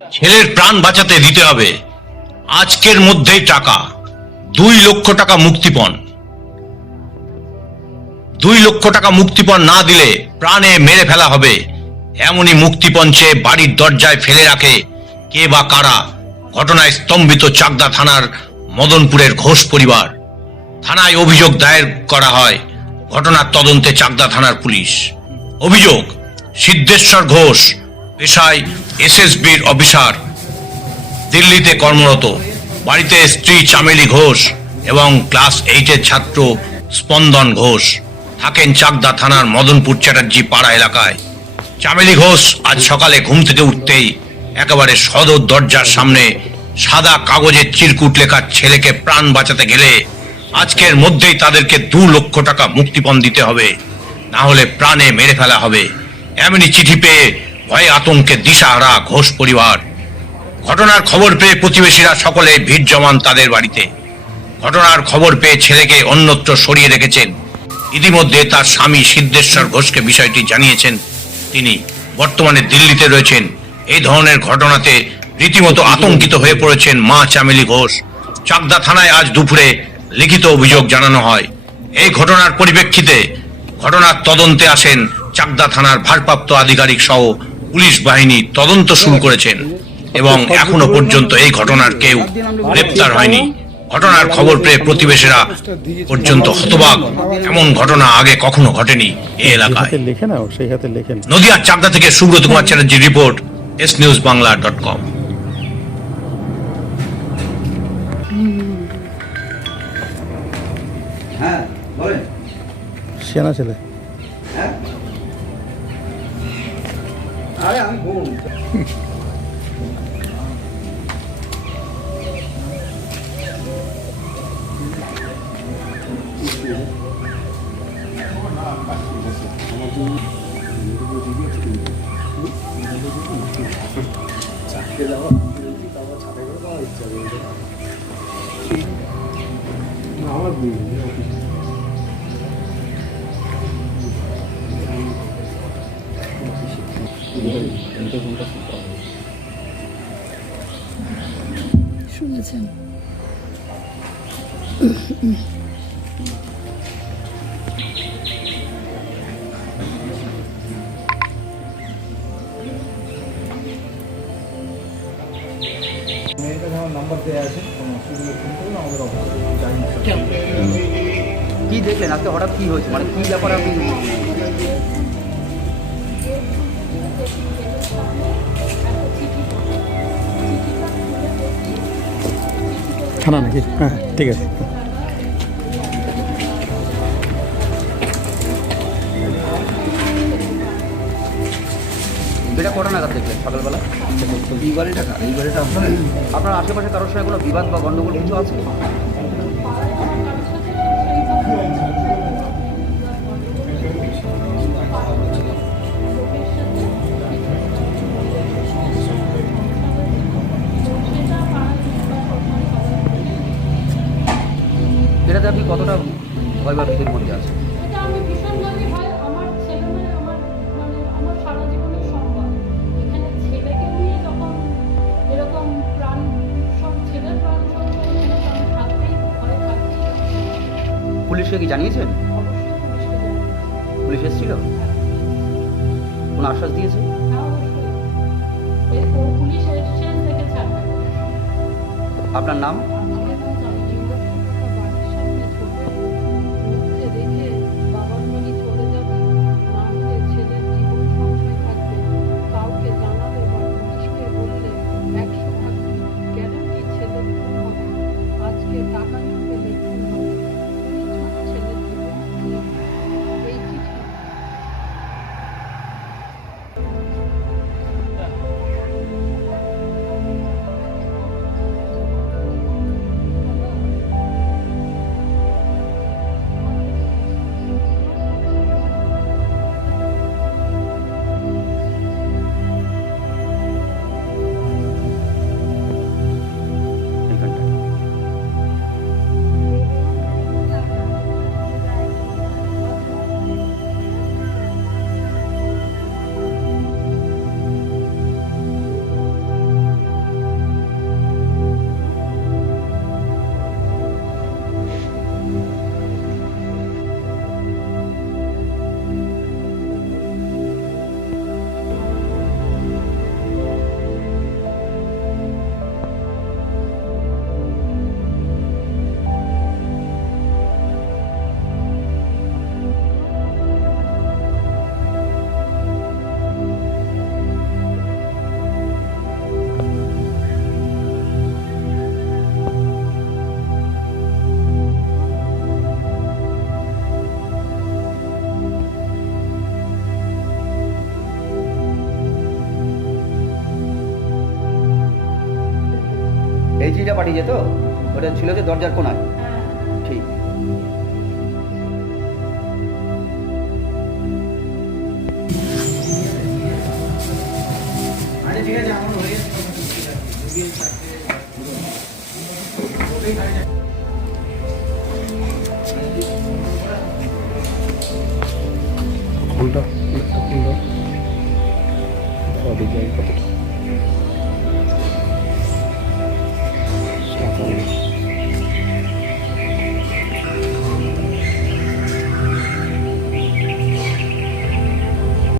ছেলের প্রাণ বাঁচাতে দিতে হবে। আজকের মধ্যেই টাকা। দুই লক্ষ টাকা মুক্তিপণ। দুই লক্ষ টাকা মুক্তিপণ না দিলে প্রাণে মেরে ফেলা হবে। এমনই মুক্তিপণ চেয়ে বাড়ির দরজায় ফেলে রাখে। কে বা কারা ঘটনায় স্তম্ভিত চাকদা থানার মদনপুরের ঘোষ পরিবার। থানায় অভিযোগ দায়ের করা হয়, ঘটনার তদন্তে চাকদা থানার পুলিশ। অভিযোগ, সিদ্ধেশ্বর ঘোষ পেশায় এসএসবির অফিসার। দিল্লিতে কর্মরত, বাড়িতে স্ত্রী চামেলি ঘোষ এবং ক্লাস এইটের ছাত্র স্পন্দন ঘোষ। থাকেন চাকদা থানার মদনপুর চ্যাটার্জি পাড়া এলাকায়। চামেলি ঘোষ আজ সকালে ঘুম থেকে উঠতেই একেবারে সদর দরজার সামনে সাদা কাগজের চিরকুট লেখার ছেলেকে প্রাণ বাঁচাতে গেলে আজকের মধ্যেই তাদেরকে দু লক্ষ টাকা মুক্তিপণ দিতে হবে। না হলে প্রাণে মেরে ফেলা হবে। এমনি চিঠি পেয়ে ভয়ে আতঙ্কে দিশাহারা ঘোষ পরিবার। ঘটনার খবর পেয়ে প্রতিবেশীরা সকলে ভিড় জমান তাদের বাড়িতে। ঘটনার খবর পেয়ে ছেলেকে অন্যত্র সরিয়ে রেখেছেন। ইতিমধ্যে তার স্বামী সিদ্ধেশ্বর ঘোষকে বিষয়টি জানিয়েছেন। তিনি বর্তমানে দিল্লিতে রয়েছেন। এই ধরনের ঘটনাতে রীতিমতো আতঙ্কিত হয়ে পড়েছেন মা চামেলি ঘোষ। চাকদা থানায় আজ দুপুরে লিখিত অভিযোগ জানানো হয়। এই ঘটনার পরিপ্রেক্ষিতে ঘটনার তদন্তে আসেন চাকদা থানার ভারপ্রাপ্ত আধিকারিক সহ পুলিশ বাহিনী তদন্ত শুরু করেছেন এবং এখনও পর্যন্ত এই ঘটনার কেউ গ্রেপ্তার হয়নি। ঘটনার খবর পেয়ে প্রতিবেশীরা পর্যন্ত হতবাক। এমন ঘটনা আগে কখনো ঘটেনি এই এলাকায়। লেখে না লেখেন নদিয়ার চাকদা থেকে Subrata Kumar চ্যাটার্জির report S news Bangla dot com. হ্যাঁ বলেন। সেনা ছেলে। 아니고. 뭐. 자, 그래서 জানি কি দেখলেন? আজকে হঠাৎ কি হয়েছে? মানে কি ব্যাপার আপনি? থানা নাকি? হ্যাঁ ঠিক আছে। কটা নাগাদ সকালবেলা। আপনার আশেপাশে কারোর সঙ্গে কোনো বিবাদ বা গণ্ডগোল কিছু আছে? থাকতেই ভয় থাকছি পুলিশকে কি জানিয়েছেন। পুলিশ এসেছিল? কোনো আশ্বাস দিয়েছে? হ্যাঁ আপনার নাম? চিঠিটা পাঠিয়েছে তো? ওটা ছিল যে দরজার কোনায়। ঠিক। খুলটা খুলটা খুলটা। দেখি কতটা